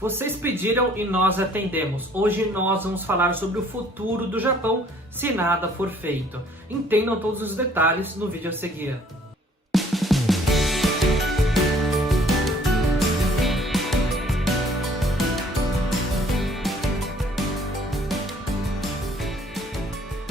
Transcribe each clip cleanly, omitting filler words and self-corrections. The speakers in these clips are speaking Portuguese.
Vocês pediram e nós atendemos. Hoje nós vamos falar sobre o futuro do Japão se nada for feito. Entendam todos os detalhes no vídeo a seguir.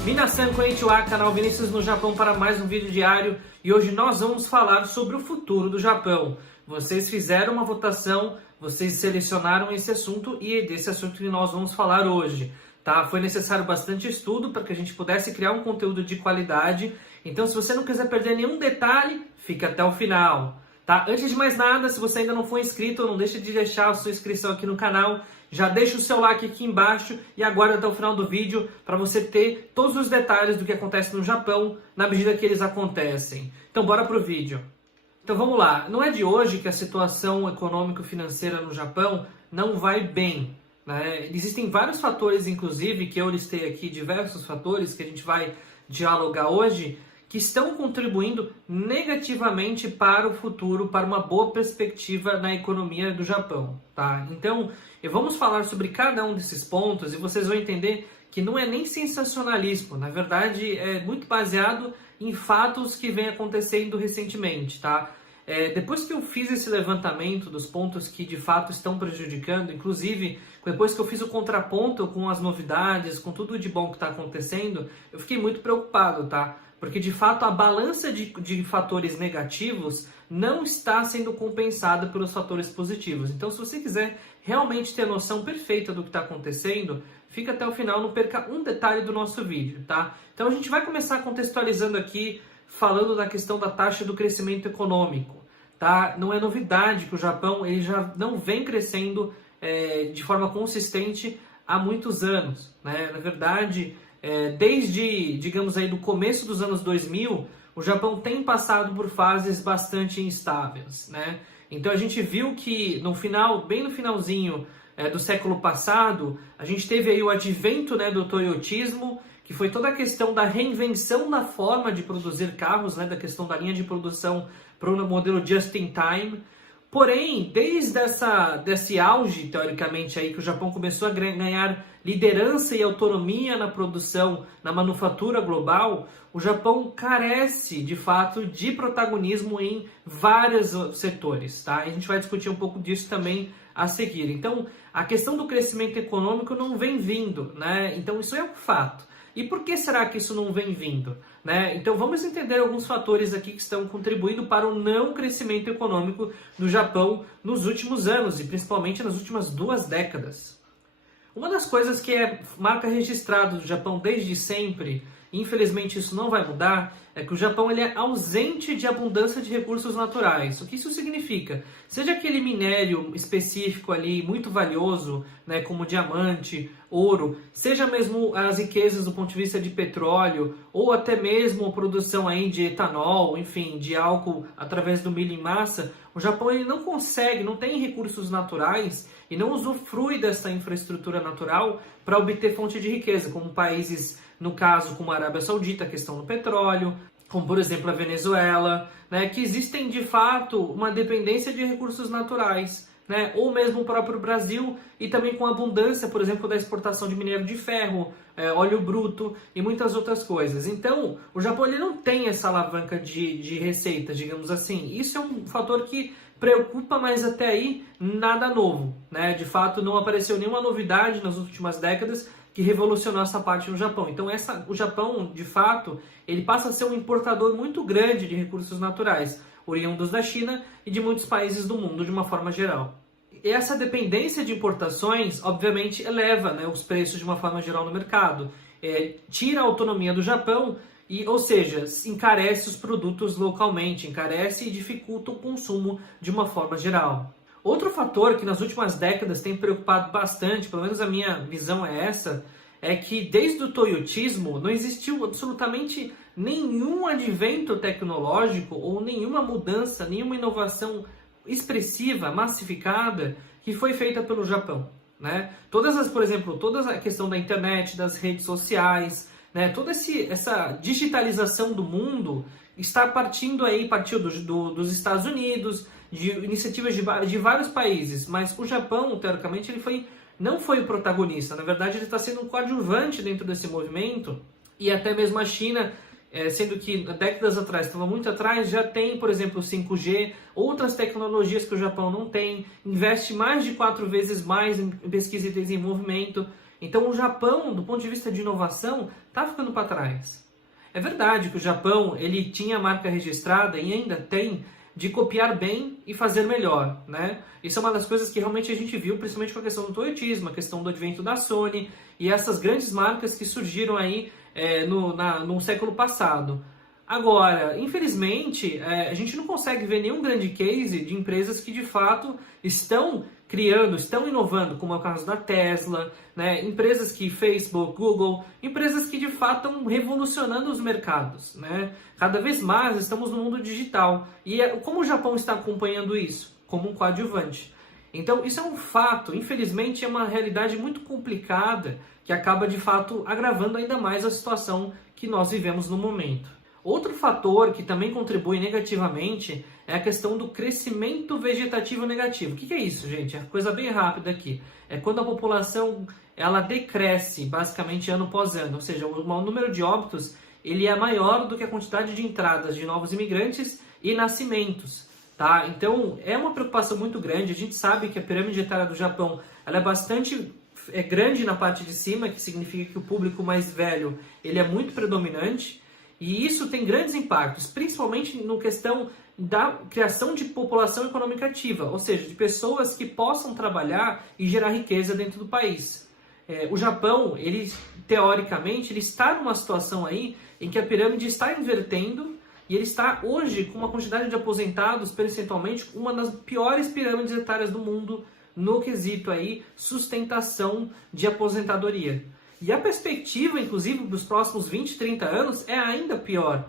Minasan konnichiwa, canal Vinícius no Japão para mais um vídeo diário e hoje nós vamos falar sobre o futuro do Japão. Vocês fizeram uma votação, vocês selecionaram esse assunto e é desse assunto que nós vamos falar hoje. Tá? Foi necessário bastante estudo para que a gente pudesse criar um conteúdo de qualidade, então se você não quiser perder nenhum detalhe, fica até o final. Tá? Antes de mais nada, se você ainda não for inscrito, não deixe de deixar a sua inscrição aqui no canal. Já deixa o seu like aqui embaixo e aguarda até o final do vídeo para você ter todos os detalhes do que acontece no Japão na medida que eles acontecem. Então bora pro vídeo. Então vamos lá, não é de hoje que a situação econômico-financeira no Japão não vai bem, né? Existem vários fatores, inclusive, que eu listei aqui, diversos fatores que a gente vai dialogar hoje, que estão contribuindo negativamente para o futuro, para uma boa perspectiva na economia do Japão, tá? Então, vamos falar sobre cada um desses pontos e vocês vão entender que não é nem sensacionalismo, na verdade é muito baseado em fatos que vem acontecendo recentemente, tá? Depois que eu fiz esse levantamento dos pontos que de fato estão prejudicando, inclusive depois que eu fiz o contraponto com as novidades, com tudo de bom que está acontecendo, eu fiquei muito preocupado, tá? Porque de fato a balança de fatores negativos não está sendo compensada pelos fatores positivos. Então, se você quiser realmente ter a noção perfeita do que está acontecendo, fica até o final, não perca um detalhe do nosso vídeo, tá? Então a gente vai começar contextualizando aqui, falando da questão da taxa do crescimento econômico, tá? Não é novidade que o Japão ele já não vem crescendo de forma consistente há muitos anos, né? Na verdade, desde, digamos aí, do começo dos anos 2000, o Japão tem passado por fases bastante instáveis, né? Então a gente viu que no final, bem no finalzinho do século passado, a gente teve aí o advento, né, do toyotismo, que foi toda a questão da reinvenção da forma de produzir carros, né, da questão da linha de produção para o modelo just-in-time. Porém, desde desse auge, teoricamente, aí, que o Japão começou a ganhar liderança e autonomia na produção, na manufatura global, o Japão carece, de fato, de protagonismo em vários setores, tá? E a gente vai discutir um pouco disso também a seguir. Então, a questão do crescimento econômico não vem vindo, né? Então, isso é um fato. E por que será que isso não vem vindo? Né? Então vamos entender alguns fatores aqui que estão contribuindo para o não crescimento econômico do Japão nos últimos anos e principalmente nas últimas 2 décadas. Uma das coisas que é marca registrada do Japão desde sempre, e infelizmente isso não vai mudar, é que o Japão ele é ausente de abundância de recursos naturais. O que isso significa? Seja aquele minério específico ali, muito valioso, né, como diamante, ouro, seja mesmo as riquezas do ponto de vista de petróleo, ou até mesmo a produção aí de etanol, enfim, de álcool através do milho em massa, o Japão ele não consegue, não tem recursos naturais e não usufrui dessa infraestrutura natural para obter fonte de riqueza, como países, no caso, como a Arábia Saudita, a questão do petróleo, como por exemplo a Venezuela, né, que existem de fato uma dependência de recursos naturais, né, ou mesmo o próprio Brasil e também com abundância, por exemplo, da exportação de minério de ferro, óleo bruto e muitas outras coisas. Então, o Japão ele não tem essa alavanca de receita, digamos assim. Isso é um fator que preocupa, mas até aí nada novo, né? De fato, não apareceu nenhuma novidade nas últimas décadas que revolucionou essa parte no Japão. Então o Japão, de fato, ele passa a ser um importador muito grande de recursos naturais, oriundos da China e de muitos países do mundo de uma forma geral. E essa dependência de importações, obviamente, eleva, né, os preços de uma forma geral no mercado, tira a autonomia do Japão, ou seja, encarece os produtos localmente, encarece e dificulta o consumo de uma forma geral. Outro fator que nas últimas décadas tem preocupado bastante, pelo menos a minha visão é essa, é que desde o toyotismo não existiu absolutamente nenhum advento tecnológico ou nenhuma mudança, nenhuma inovação expressiva, massificada, que foi feita pelo Japão, né? Por exemplo, toda a questão da internet, das redes sociais, né? Toda essa digitalização do mundo partiu dos Estados Unidos, de iniciativas de vários países, mas o Japão, teoricamente, não foi o protagonista. Na verdade, ele está sendo um coadjuvante dentro desse movimento, e até mesmo a China, sendo que décadas atrás, estava muito atrás, já tem, por exemplo, o 5G, outras tecnologias que o Japão não tem, investe mais de 4 vezes mais em pesquisa e desenvolvimento. Então o Japão, do ponto de vista de inovação, está ficando para trás. É verdade que o Japão ele tinha a marca registrada e ainda tem de copiar bem e fazer melhor, né? Isso é uma das coisas que realmente a gente viu, principalmente com a questão do toyotismo, a questão do advento da Sony e essas grandes marcas que surgiram aí no século passado. Agora, infelizmente, a gente não consegue ver nenhum grande case de empresas que de fato estão criando, estão inovando, como é o caso da Tesla, né? Empresas que Facebook, Google, empresas que de fato estão revolucionando os mercados, né? Cada vez mais estamos no mundo digital. E como o Japão está acompanhando isso? Como um coadjuvante. Então, isso é um fato. Infelizmente, é uma realidade muito complicada que acaba de fato agravando ainda mais a situação que nós vivemos no momento. Outro fator que também contribui negativamente é a questão do crescimento vegetativo negativo. O que é isso, gente? É coisa bem rápida aqui. É quando a população ela decresce, basicamente, ano após ano. Ou seja, o número de óbitos ele é maior do que a quantidade de entradas de novos imigrantes e nascimentos. Tá? Então, é uma preocupação muito grande. A gente sabe que a pirâmide etária do Japão ela é bastante grande na parte de cima, que significa que o público mais velho ele é muito predominante. E isso tem grandes impactos, principalmente na questão da criação de população econômica ativa, ou seja, de pessoas que possam trabalhar e gerar riqueza dentro do país. O Japão, teoricamente, ele está numa situação aí em que a pirâmide está invertendo e ele está hoje com uma quantidade de aposentados, percentualmente, uma das piores pirâmides etárias do mundo no quesito aí sustentação de aposentadoria. E a perspectiva, inclusive, dos próximos 20, 30 anos é ainda pior.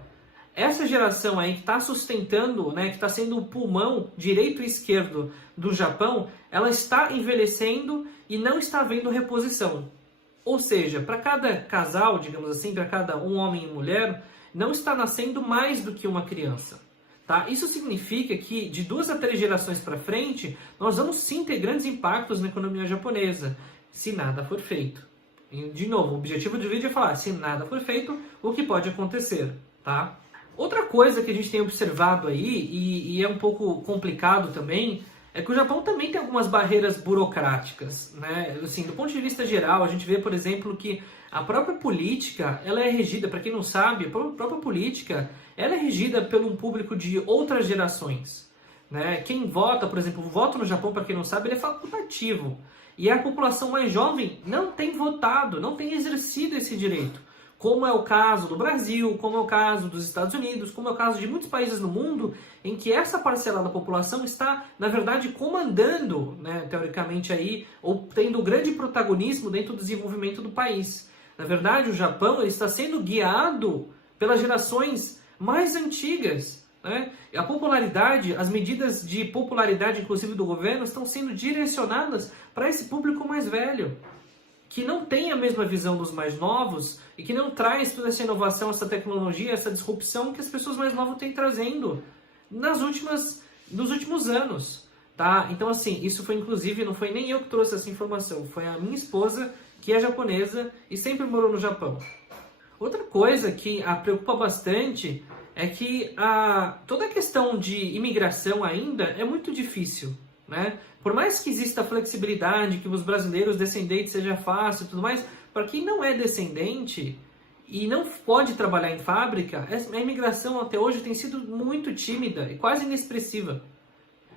Essa geração aí que está sustentando, né, que está sendo o pulmão direito e esquerdo do Japão, ela está envelhecendo e não está havendo reposição. Ou seja, para cada casal, digamos assim, para cada um homem e mulher, não está nascendo mais do que uma criança. Tá? Isso significa que de 2 a 3 gerações para frente, nós vamos sim ter grandes impactos na economia japonesa, se nada for feito. De novo, o objetivo do vídeo é falar, se nada for feito, o que pode acontecer, tá? Outra coisa que a gente tem observado aí, e é um pouco complicado também, é que o Japão também tem algumas barreiras burocráticas, né? Assim, do ponto de vista geral, a gente vê, por exemplo, que a própria política, ela é regida, para quem não sabe, a própria política, ela é regida por um público de outras gerações, né? Quem vota, por exemplo, o voto no Japão, para quem não sabe, ele é facultativo. E a população mais jovem não tem votado, não tem exercido esse direito. Como é o caso do Brasil, como é o caso dos Estados Unidos, como é o caso de muitos países no mundo, em que essa parcela da população está, na verdade, comandando, né, teoricamente, aí, ou tendo grande protagonismo dentro do desenvolvimento do país. Na verdade, o Japão ele está sendo guiado pelas gerações mais antigas. Né? A popularidade, as medidas de popularidade, inclusive do governo, estão sendo direcionadas para esse público mais velho, que não tem a mesma visão dos mais novos e que não traz toda essa inovação, essa tecnologia, essa disrupção que as pessoas mais novas têm trazendo nos últimos anos. Tá? Então, assim, isso foi inclusive, não foi nem eu que trouxe essa informação, foi a minha esposa, que é japonesa e sempre morou no Japão. Outra coisa que a preocupa bastante é que toda a questão de imigração ainda é muito difícil, né? Por mais que exista flexibilidade, que os brasileiros descendentes seja fácil e tudo mais, para quem não é descendente e não pode trabalhar em fábrica, a imigração até hoje tem sido muito tímida e quase inexpressiva.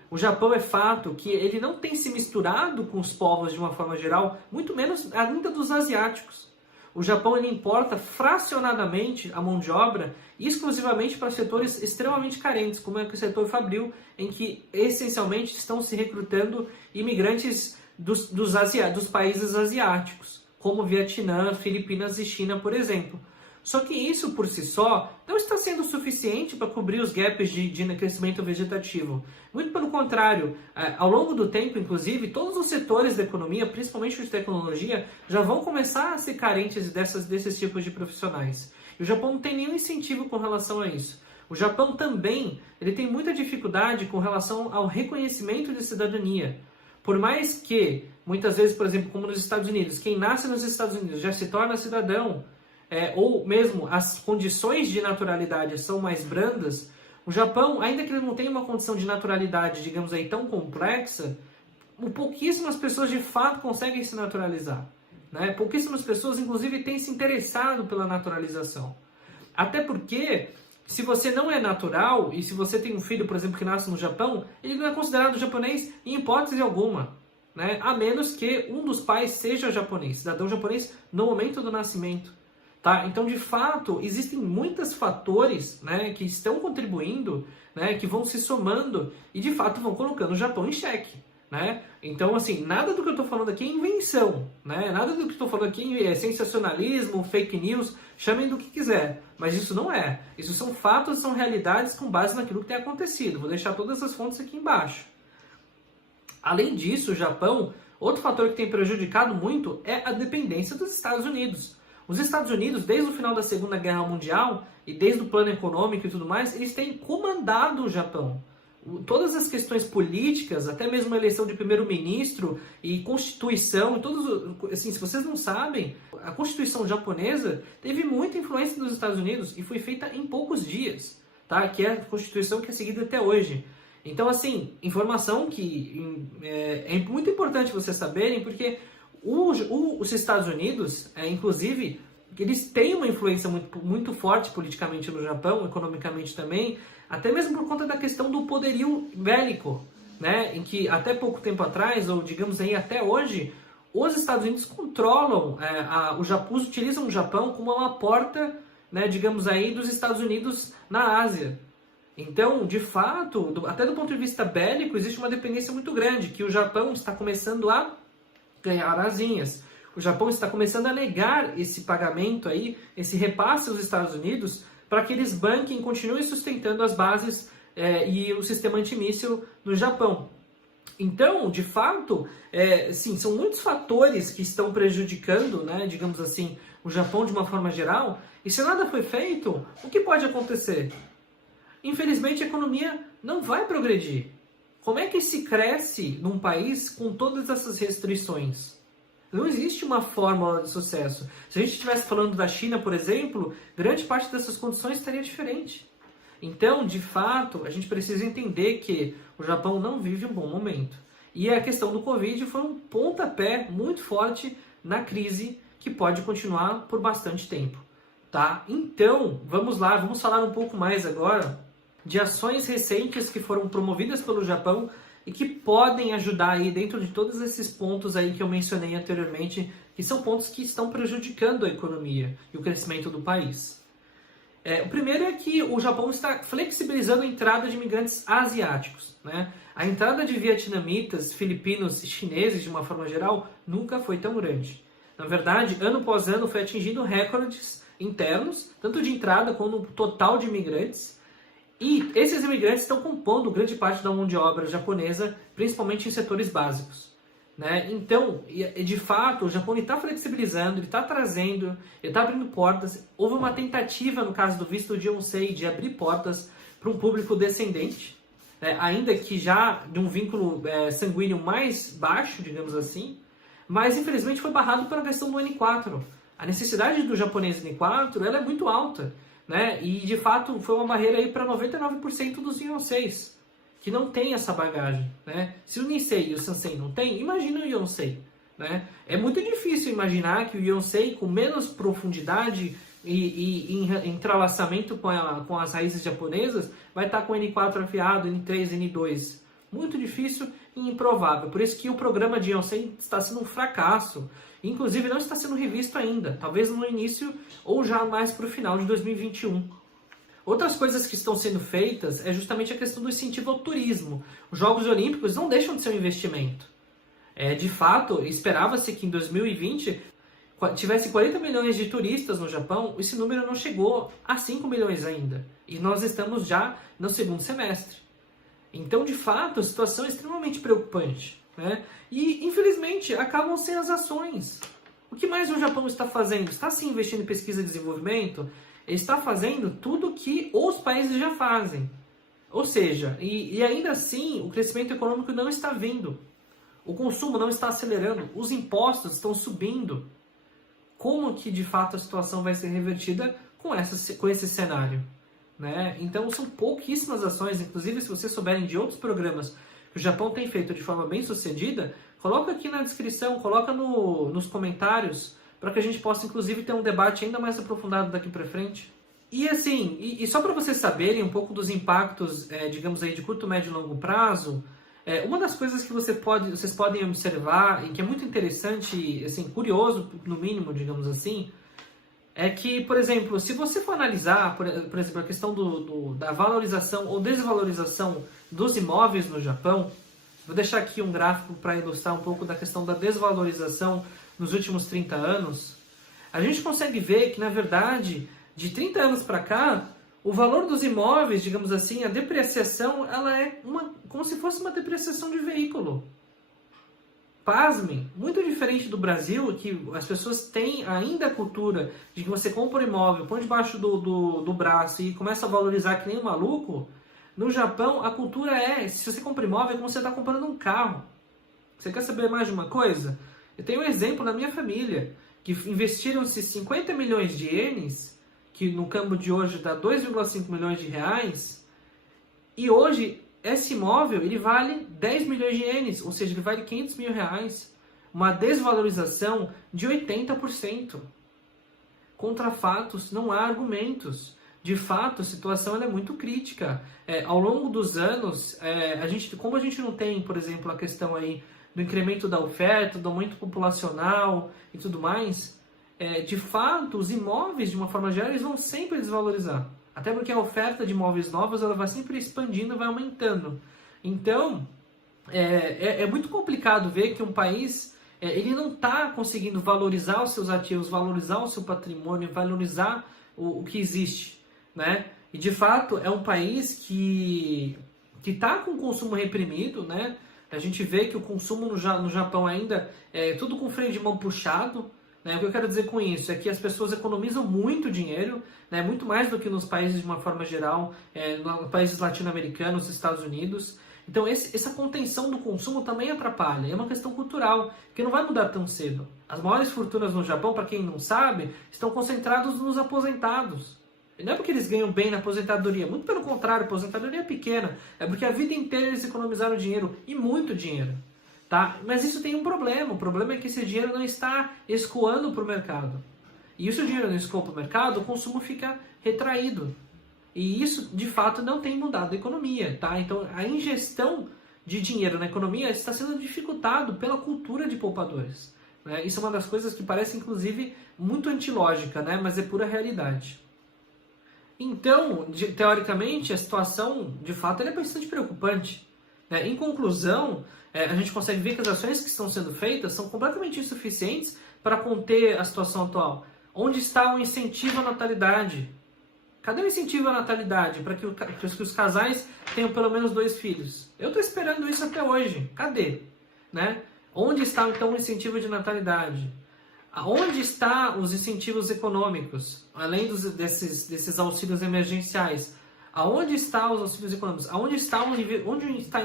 O Japão é fato que ele não tem se misturado com os povos de uma forma geral, muito menos ainda dos asiáticos. O Japão ele importa fracionadamente a mão de obra exclusivamente para setores extremamente carentes, como é o setor fabril, em que essencialmente estão se recrutando imigrantes dos países asiáticos, como Vietnã, Filipinas e China, por exemplo. Só que isso por si só não está sendo suficiente para cobrir os gaps de crescimento vegetativo. Muito pelo contrário, ao longo do tempo, inclusive, todos os setores da economia, principalmente de tecnologia, já vão começar a ser carentes desses tipos de profissionais. E o Japão não tem nenhum incentivo com relação a isso. O Japão também ele tem muita dificuldade com relação ao reconhecimento de cidadania. Por mais que, muitas vezes, por exemplo, como nos Estados Unidos, quem nasce nos Estados Unidos já se torna cidadão, ou mesmo as condições de naturalidade são mais brandas, o Japão, ainda que ele não tenha uma condição de naturalidade, digamos aí, tão complexa, pouquíssimas pessoas de fato conseguem se naturalizar. Né? Pouquíssimas pessoas, inclusive, têm se interessado pela naturalização. Até porque, se você não é natural, e se você tem um filho, por exemplo, que nasce no Japão, ele não é considerado japonês em hipótese alguma. Né? A menos que um dos pais seja japonês, cidadão japonês, no momento do nascimento. Tá? Então, de fato, existem muitos fatores, né, que estão contribuindo, né, que vão se somando e, de fato, vão colocando o Japão em xeque. Né? Então, assim, nada do que eu estou falando aqui é invenção. Né? Nada do que eu estou falando aqui é sensacionalismo, fake news, chamem do que quiser. Mas isso não é. Isso são fatos, são realidades com base naquilo que tem acontecido. Vou deixar todas as fontes aqui embaixo. Além disso, o Japão, outro fator que tem prejudicado muito é a dependência dos Estados Unidos. Os Estados Unidos, desde o final da Segunda Guerra Mundial e desde o plano econômico e tudo mais, eles têm comandado o Japão. Todas as questões políticas, até mesmo a eleição de primeiro-ministro e Constituição, e todos, assim, se vocês não sabem, a Constituição japonesa teve muita influência dos Estados Unidos e foi feita em poucos dias, tá? Que é a Constituição que é seguida até hoje. Então, assim, informação que é muito importante vocês saberem, porque os Estados Unidos, inclusive, eles têm uma influência muito forte politicamente no Japão, economicamente também, até mesmo por conta da questão do poderio bélico, né? Em que até pouco tempo atrás, ou digamos aí até hoje, os Estados Unidos controlam, utilizam o Japão como uma porta, né, digamos aí, dos Estados Unidos na Ásia. Então, de fato, até do ponto de vista bélico, existe uma dependência muito grande, que o Japão está começando a ganhar asinhas. O Japão está começando a negar esse pagamento aí, esse repasse aos Estados Unidos, para que eles banquem e continuem sustentando as bases e o sistema antimíssil no Japão. Então, de fato, sim, são muitos fatores que estão prejudicando, né, digamos assim, o Japão de uma forma geral, e se nada foi feito, o que pode acontecer? Infelizmente, a economia não vai progredir. Como é que se cresce num país com todas essas restrições? Não existe uma fórmula de sucesso. Se a gente estivesse falando da China, por exemplo, grande parte dessas condições estaria diferente. Então, de fato, a gente precisa entender que o Japão não vive um bom momento. E a questão do Covid foi um pontapé muito forte na crise que pode continuar por bastante tempo. Tá? Então, vamos lá, vamos falar um pouco mais agora de ações recentes que foram promovidas pelo Japão e que podem ajudar aí dentro de todos esses pontos aí que eu mencionei anteriormente, que são pontos que estão prejudicando a economia e o crescimento do país. O primeiro é que o Japão está flexibilizando a entrada de imigrantes asiáticos. Né? A entrada de vietnamitas, filipinos e chineses, de uma forma geral, nunca foi tão grande. Na verdade, ano após ano foi atingindo recordes internos, tanto de entrada como no total de imigrantes. E esses imigrantes estão compondo grande parte da mão de obra japonesa, principalmente em setores básicos. Né? Então, de fato, o Japão está flexibilizando, ele está trazendo, ele está abrindo portas. Houve uma tentativa, no caso do visto Yonsei, de abrir portas para um público descendente, né? Ainda que já de um vínculo sanguíneo mais baixo, digamos assim, mas infelizmente foi barrado pela questão do N4. A necessidade do japonês N4 ela é muito alta. Né? E de fato foi uma barreira aí para 99% dos Yonseis, que não tem essa bagagem. Né? Se o Nisei e o Sansei não tem, imagina o Yonsei. Né? É muito difícil imaginar que o Yonsei, com menos profundidade e entrelaçamento com as raízes japonesas, vai estar com N4 afiado, N3, N2. Muito difícil e improvável. Por isso que o programa de Yonsei está sendo um fracasso. Inclusive não está sendo revisto ainda, talvez no início ou já mais para o final de 2021. Outras coisas que estão sendo feitas é justamente a questão do incentivo ao turismo. Os Jogos Olímpicos não deixam de ser um investimento. De fato, esperava-se que em 2020, tivesse 40 milhões de turistas no Japão, esse número não chegou a 5 milhões ainda. E nós estamos já no segundo semestre. Então, de fato, a situação é extremamente preocupante, né? E, infelizmente, acabam sem as ações. O que mais o Japão está fazendo? Está sim investindo em pesquisa e desenvolvimento? Ele está fazendo tudo que os países já fazem. Ou seja, e ainda assim, o crescimento econômico não está vindo. O consumo não está acelerando. Os impostos estão subindo. Como que, de fato, a situação vai ser revertida com esse cenário? Né? Então, são pouquíssimas ações. Inclusive, se vocês souberem de outros programas que o Japão tem feito de forma bem sucedida, coloca aqui na descrição, coloca nos comentários, para que a gente possa, inclusive, ter um debate ainda mais aprofundado daqui para frente. E assim, e só para vocês saberem um pouco dos impactos, digamos aí, de curto, médio e longo prazo, uma das coisas que vocês podem observar, e que é muito interessante, assim, curioso, no mínimo, digamos assim, é que, por exemplo, se você for analisar, por exemplo, a questão da valorização ou desvalorização dos imóveis no Japão, vou deixar aqui um gráfico para ilustrar um pouco da questão da desvalorização nos últimos 30 anos, a gente consegue ver que, na verdade, de 30 anos para cá, o valor dos imóveis, digamos assim, a depreciação, ela é como se fosse uma depreciação de veículo. Pasmem, muito diferente do Brasil, que as pessoas têm ainda a cultura de que você compra um imóvel, põe debaixo do braço e começa a valorizar que nem um maluco. No Japão, a cultura se você compra imóvel, é como se você está comprando um carro. Você quer saber mais de uma coisa? Eu tenho um exemplo na minha família, que investiram-se 50 milhões de ienes, que no câmbio de hoje dá 2,5 milhões de reais, e hoje esse imóvel ele vale 10 milhões de ienes, ou seja, ele vale 500 mil reais. Uma desvalorização de 80%. Contra fatos, não há argumentos. De fato, a situação ela é muito crítica. Ao longo dos anos, como a gente não tem, por exemplo, a questão aí do incremento da oferta, do aumento populacional e tudo mais, de fato, os imóveis, de uma forma geral, eles vão sempre desvalorizar. Até porque a oferta de imóveis novos ela vai sempre expandindo, vai aumentando. Então, é muito complicado ver que um país ele não está conseguindo valorizar os seus ativos, valorizar o seu patrimônio, valorizar o que existe, né? E, de fato, é um país que está com o consumo reprimido, né? A gente vê que o consumo no Japão ainda é tudo com freio de mão puxado. O que eu quero dizer com isso é que as pessoas economizam muito dinheiro, né, muito mais do que nos países de uma forma geral, nos países latino-americanos, Estados Unidos. Então essa contenção do consumo também atrapalha, é uma questão cultural, que não vai mudar tão cedo. As maiores fortunas no Japão, para quem não sabe, estão concentradas nos aposentados. E não é porque eles ganham bem na aposentadoria, muito pelo contrário, a aposentadoria é pequena, é porque a vida inteira eles economizaram dinheiro, e muito dinheiro. Tá? Mas isso tem um problema. O problema é que esse dinheiro não está escoando para o mercado. E se o dinheiro não escoa para o mercado, o consumo fica retraído. E isso, de fato, não tem mudado a economia. Tá? Então, a ingestão de dinheiro na economia está sendo dificultado pela cultura de poupadores. Né? Isso é uma das coisas que parece, inclusive, muito antilógica, né? Mas é pura realidade. Então, teoricamente, a situação, de fato, é bastante preocupante. Em conclusão, a gente consegue ver que as ações que estão sendo feitas são completamente insuficientes para conter a situação atual. Onde está o incentivo à natalidade? Cadê o incentivo à natalidade para que os casais tenham pelo menos 2 filhos? Eu estou esperando isso até hoje. Cadê? Né? Onde está então o incentivo de natalidade? Onde estão os incentivos econômicos, além desses auxílios emergenciais? Aonde estão os auxílios econômicos? Onde está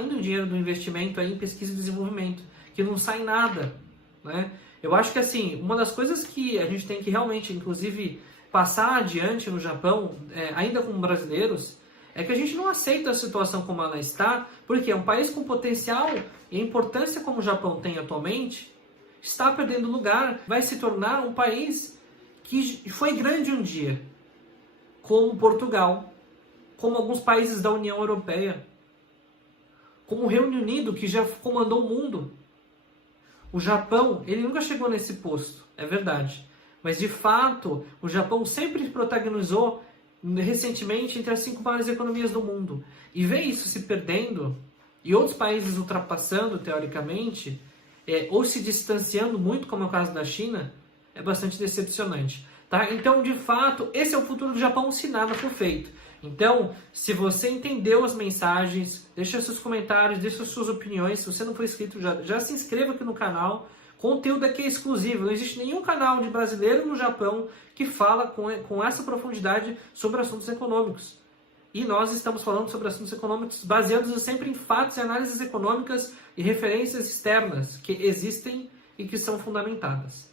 indo o dinheiro do investimento aí em pesquisa e desenvolvimento? Que não sai nada. Né? Eu acho que assim, uma das coisas que a gente tem que realmente, inclusive, passar adiante no Japão, ainda como brasileiros, é que a gente não aceita a situação como ela está, porque é um país com potencial e a importância como o Japão tem atualmente, está perdendo lugar, vai se tornar um país que foi grande um dia, como Portugal, como alguns países da União Europeia, como o Reino Unido, que já comandou o mundo. O Japão, ele nunca chegou nesse posto, é verdade. Mas, de fato, o Japão sempre protagonizou, recentemente, entre as 5 maiores economias do mundo. E ver isso se perdendo, e outros países ultrapassando, teoricamente, ou se distanciando muito, como é o caso da China, é bastante decepcionante. Tá? Então, de fato, esse é o futuro do Japão se nada for feito. Então, se você entendeu as mensagens, deixa seus comentários, deixa suas opiniões. Se você não for inscrito, já se inscreva aqui no canal. Conteúdo aqui é exclusivo. Não existe nenhum canal de brasileiro no Japão que fala com essa profundidade sobre assuntos econômicos. E nós estamos falando sobre assuntos econômicos baseados sempre em fatos e análises econômicas e referências externas que existem e que são fundamentadas.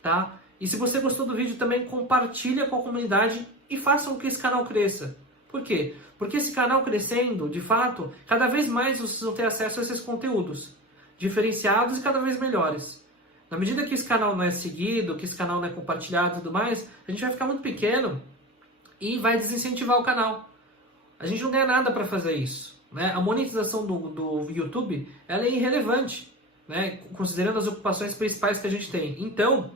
Tá? E se você gostou do vídeo, também compartilha com a comunidade e faça com que esse canal cresça. Por quê? Porque esse canal crescendo, de fato, cada vez mais vocês vão ter acesso a esses conteúdos diferenciados e cada vez melhores. Na medida que esse canal não é seguido, que esse canal não é compartilhado e tudo mais, a gente vai ficar muito pequeno e vai desincentivar o canal. A gente não ganha nada para fazer isso. Né? A monetização do YouTube ela é irrelevante, né? Considerando as ocupações principais que a gente tem. Então,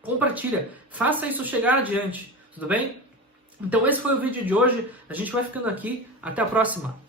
compartilha, faça isso chegar adiante, tudo bem? Então esse foi o vídeo de hoje, a gente vai ficando aqui, até a próxima!